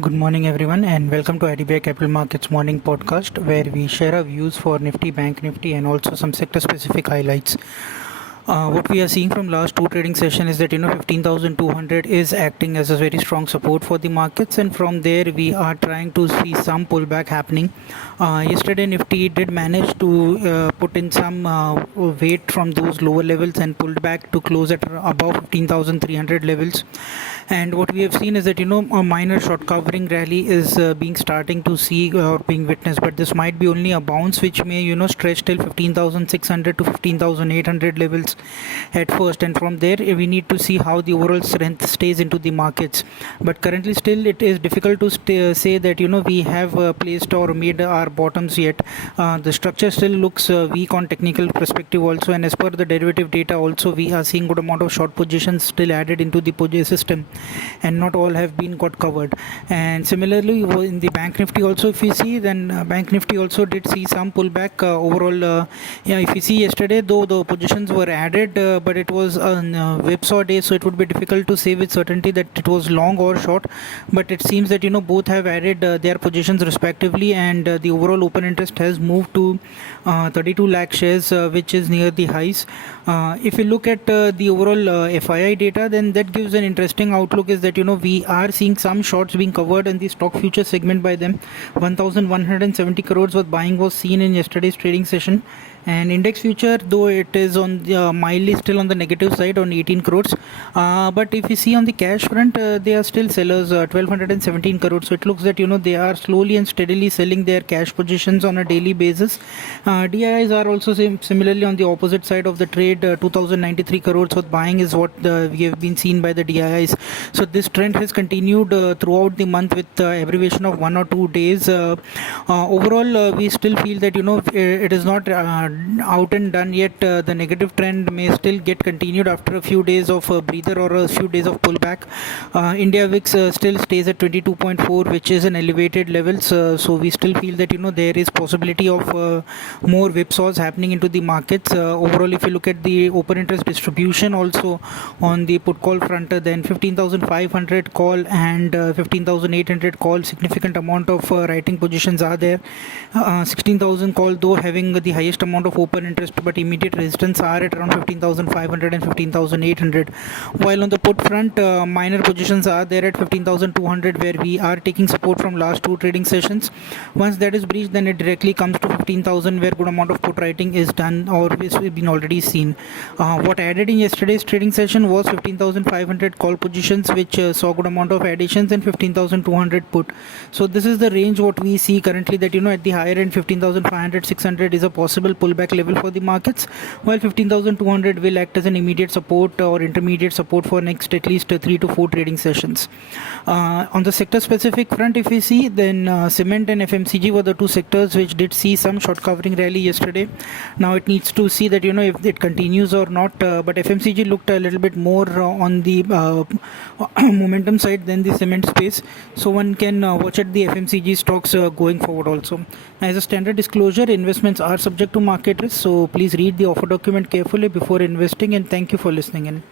Good morning, everyone, and welcome to IDBI Capital Markets Morning Podcast, where we share our views for Nifty, Bank Nifty, and also some sector-specific highlights. What we are seeing from last two trading session is that 15,200 is acting as a very strong support for the markets, and from there we are trying to see some pullback happening. Yesterday Nifty did manage to put in some weight from those lower levels and pulled back to close at above 15,300 levels. And what we have seen is that a minor short covering rally is being starting to see or being witnessed, but this might be only a bounce which may stretch till 15,600 to 15,800 levels at first, and from there we need to see how the overall strength stays into the markets. But currently still it is difficult to say that we have placed or made our bottoms yet. The structure still looks weak on technical perspective also, and as per the derivative data also we are seeing good amount of short positions still added into the system, and not all have been got covered. And similarly in the Bank Nifty also, if we see, then Bank Nifty also did see some pullback overall. If you see yesterday, though the positions were added, but it was a whipsaw day, so it would be difficult to say with certainty that it was long or short. But it seems that both have added their positions respectively, and the overall open interest has moved to 32 lakh shares, which is near the highs. If you look at the overall FII data, then that gives an interesting outlook, is that we are seeing some shorts being covered in the stock future segment by them. 1170 crores worth buying was seen in yesterday's trading session. And index future, though it is on the mildly still on the negative side on 18 crores, but if you see on the cash front, they are still sellers, 1217 crores. So it looks that they are slowly and steadily selling their cash positions on a daily basis. DIIs are also similarly on the opposite side of the trade. 2093 crores worth buying is what we have been seen by the DIIs. So this trend has continued throughout the month with abbreviation of 1 or 2 days. Overall, we still feel that it is not out and done yet. The negative trend may still get continued after a few days of breather or a few days of pullback. India VIX still stays at 22.4, which is an elevated levels. So we still feel that there is possibility of more whipsaws happening into the markets. Overall, if you look at the open interest distribution also on the put call front, then 15,500 call and 15,800 call, significant amount of writing positions are there. 16,000 call, though having the highest amount of open interest, but immediate resistance are at around 15,500 and 15,800. While on the put front, minor positions are there at 15,200, where we are taking support from last two trading sessions. Once that is breached, then it directly comes to 15,000, where good amount of put writing is done or is been already seen. What added in yesterday's trading session was 15,500 call positions, which saw good amount of additions, and 15,200 put. So this is the range what we see currently, that at the higher end 15,500 600 is a possible pullback level for the markets, while 15,200 will act as an immediate support or intermediate support for next at least 3 to 4 trading sessions. On the sector specific front, if we see, then cement and FMCG were the two sectors which did see some short covering rally yesterday. Now it needs to see that if it continues or not, but FMCG looked a little bit more on the momentum side than the cement space, so one can watch at the FMCG stocks going forward also. As a standard disclosure, investments are subject to market risk, so please read the offer document carefully before investing, and thank you for listening in.